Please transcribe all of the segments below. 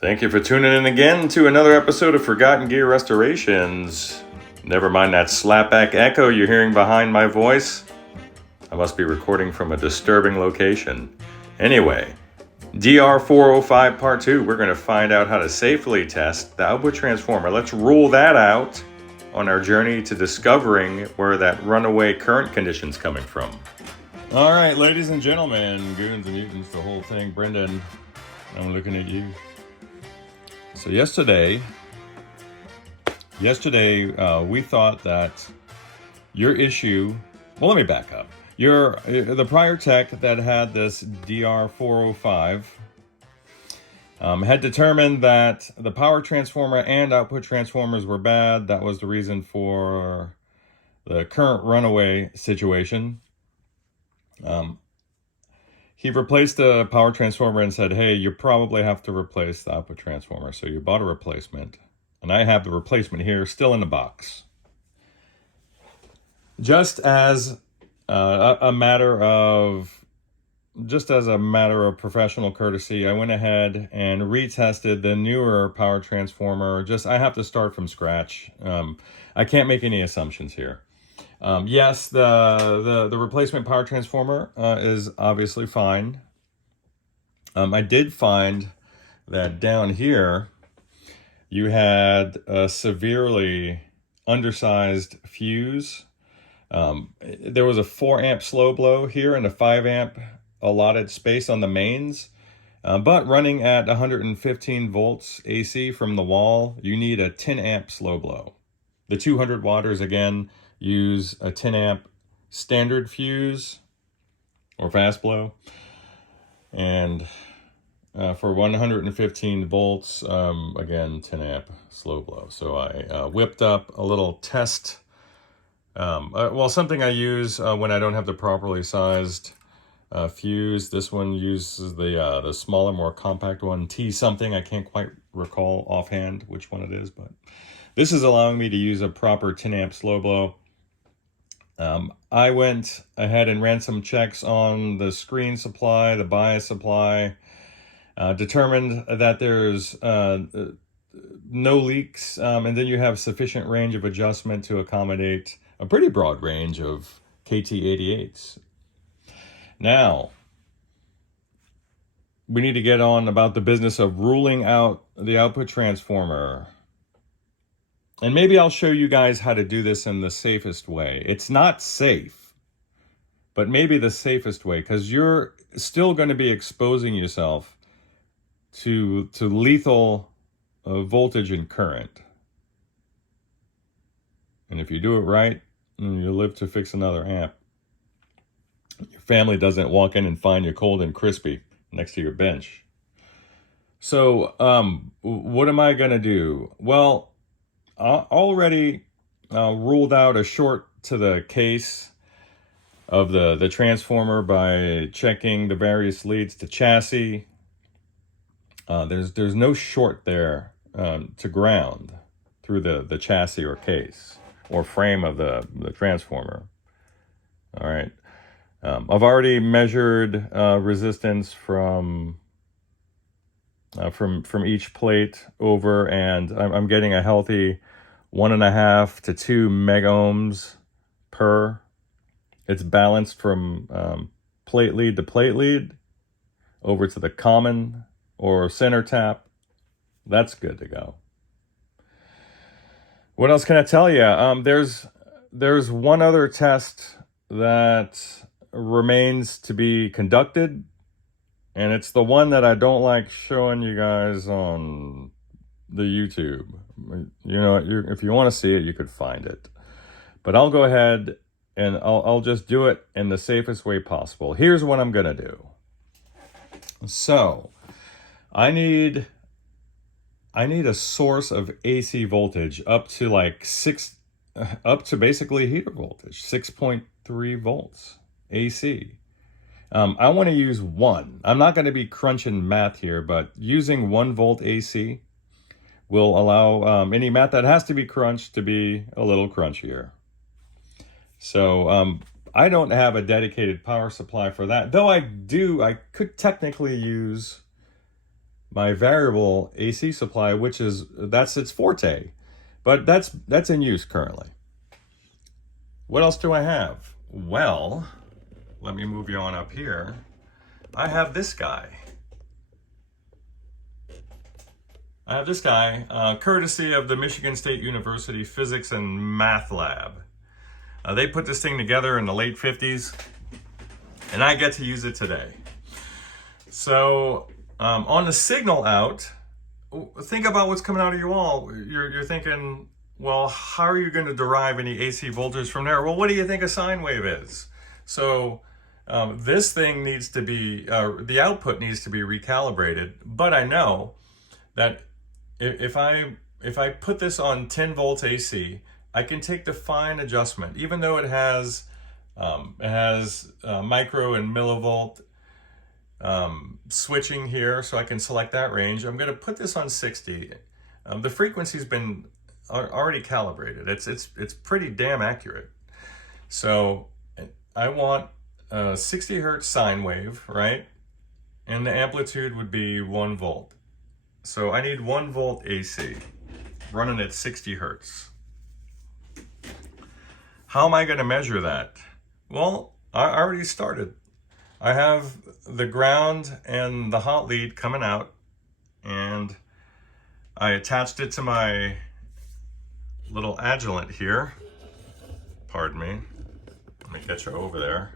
Thank you for tuning in again to another episode of Forgotten Gear Restorations. Never mind that slapback echo you're hearing behind my voice. I must be recording from a disturbing location. Anyway, DR405 Part 2, we're going to find out how to safely test the output transformer. Let's rule that out on our journey to discovering where that runaway current condition's coming from. All right, ladies and gentlemen, goons and mutants, the whole thing. Brendan, I'm looking at you. So yesterday, we thought that your issue, well, let me back up. The prior tech that had this DR405 had determined that the power transformer and output transformers were bad. That was the reason for the current runaway situation. He replaced the power transformer and said, hey, you probably have to replace the output transformer. So you bought a replacement. And I have the replacement here, still in the box. Just as a matter of professional courtesy, I went ahead and retested the newer power transformer. I have to start from scratch. I can't make any assumptions here. Yes, the replacement power transformer is obviously fine. I did find that down here you had a severely undersized fuse. There was a 4 amp slow blow here and a 5 amp allotted space on the mains. But running at 115 volts AC from the wall, you need a 10 amp slow blow. The 200 watters, again, use a 10 amp standard fuse or fast blow. And for 115 volts, again, 10 amp slow blow. So I whipped up a little test. Something I use when I don't have the properly sized fuse. This one uses the smaller, more compact one, T something. I can't quite recall offhand which one it is, but this is allowing me to use a proper 10 amp slow blow. I went ahead and ran some checks on the screen supply, the bias supply, determined that there's no leaks, and then you have sufficient range of adjustment to accommodate a pretty broad range of KT88s. Now, we need to get on about the business of ruling out the output transformer. And maybe I'll show you guys how to do this in the safest way. It's not safe, but maybe the safest way, because you're still going to be exposing yourself to lethal voltage and current. And if you do it right, you'll live to fix another amp. Your family doesn't walk in and find you cold and crispy next to your bench. So, what am I going to do? Well, already ruled out a short to the case of the transformer by checking the various leads to chassis. There's no short there to ground through the chassis or case or frame of the transformer. All right. I've already measured resistance from each plate over, and I'm getting a healthy 1.5 to 2 megohms per. It's balanced from plate lead to plate lead over to the common or center tap. That's good to go. What else can I tell you? There's one other test that remains to be conducted, and it's the one that I don't like showing you guys on the YouTube. You know, if you want to see it, you could find it. But I'll go ahead and I'll just do it in the safest way possible. Here's what I'm going to do. So, I need a source of AC voltage up to basically heater voltage, 6.3 volts AC. I want to use 1. I'm not going to be crunching math here, but using 1 volt AC will allow any math that has to be crunched to be a little crunchier. So I don't have a dedicated power supply for that, though I could technically use my variable AC supply, which is, that's its forte. But that's in use currently. What else do I have? Well, let me move you on up here. I have this guy. Courtesy of the Michigan State University Physics and Math Lab. They put this thing together in the late 50s, and I get to use it today. So on the signal out, think about what's coming out of your wall. You're thinking, well, how are you going to derive any AC voltage from there? Well, what do you think a sine wave is? So this thing needs to be, the output needs to be recalibrated. But I know that if I put this on 10 volts AC, I can take the fine adjustment, even though it has micro and millivolt switching here, so I can select that range. I'm going to put this on 60. The frequency's been already calibrated. It's pretty damn accurate. So I want a 60 hertz sine wave, right? And the amplitude would be 1 volt. So I need 1 volt AC running at 60 hertz. How am I going to measure that? Well, I already started. I have the ground and the hot lead coming out, and I attached it to my little Agilent here. Pardon me. Let me get you over there.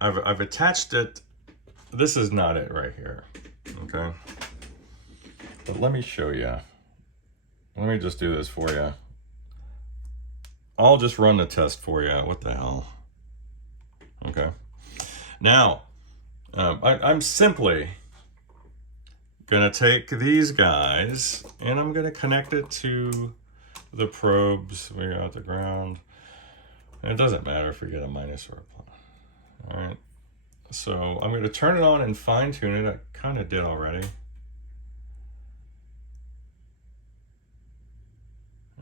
I've attached it. This is not it right here. Okay. But let me show you. Let me just do this for you. I'll just run the test for you. What the hell? Okay. Now, I'm simply going to take these guys and I'm going to connect it to the probes. We got the ground. And it doesn't matter if we get a minus or a plus. All right. So I'm going to turn it on and fine tune it. I kind of did already.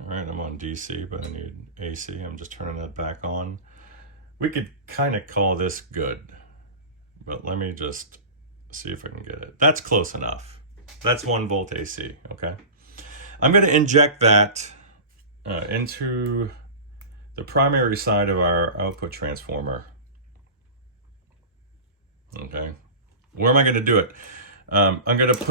All right, I'm on DC, but I need AC. I'm just turning that back on. We could kind of call this good, but let me just see if I can get it. That's close enough. That's 1 volt AC, okay? I'm going to inject that into the primary side of our output transformer. Okay, where am I going to do it? I'm going to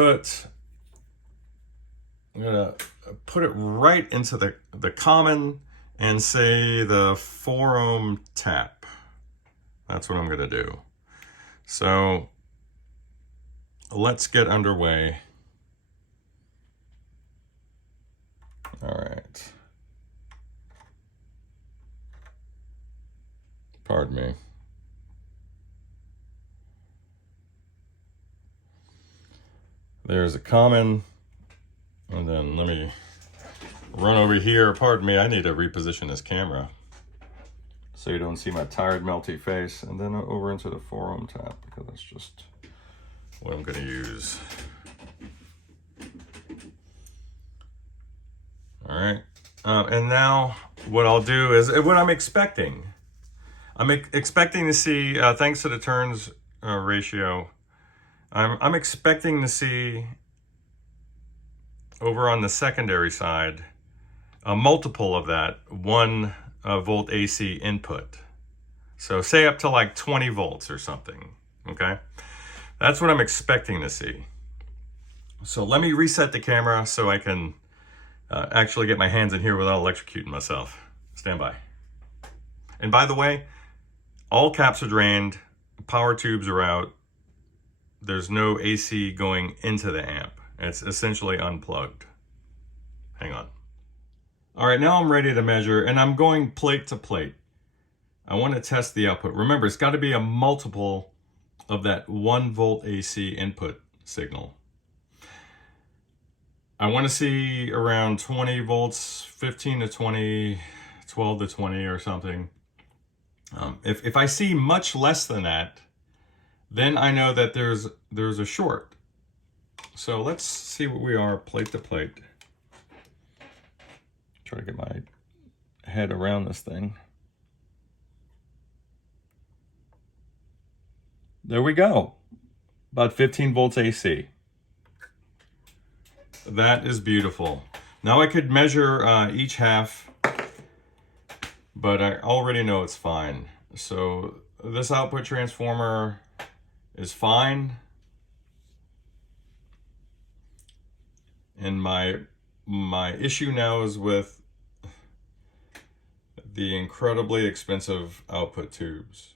put it right into the common and say the 4 ohm tap. That's what I'm going to do. So let's get underway. All right. Pardon me. There's a common, and then let me run over here. Pardon me, I need to reposition this camera so you don't see my tired, melty face. And then over into the 4 ohm tap, because that's just what I'm going to use. All right. And now what I'll do is what I'm expecting. I'm expecting to see, thanks to the turns ratio, I'm expecting to see over on the secondary side a multiple of that 1 volt AC input. So say up to like 20 volts or something, okay? That's what I'm expecting to see. So let me reset the camera so I can actually get my hands in here without electrocuting myself. Stand by. And by the way, all caps are drained, power tubes are out. There's no AC going into the amp. It's essentially unplugged. Hang on. All right, now I'm ready to measure, and I'm going plate to plate. I want to test the output. Remember, it's got to be a multiple of that 1 volt AC input signal. I want to see around 20 volts, 15 to 20, 12 to 20 or something. If I see much less than that, then I know that there's a short. So let's see what we are plate to plate. Try to get my head around this thing. There we go. About 15 volts AC. That is beautiful. Now I could measure each half, but I already know it's fine. So this output transformer is fine. And my issue now is with the incredibly expensive output tubes.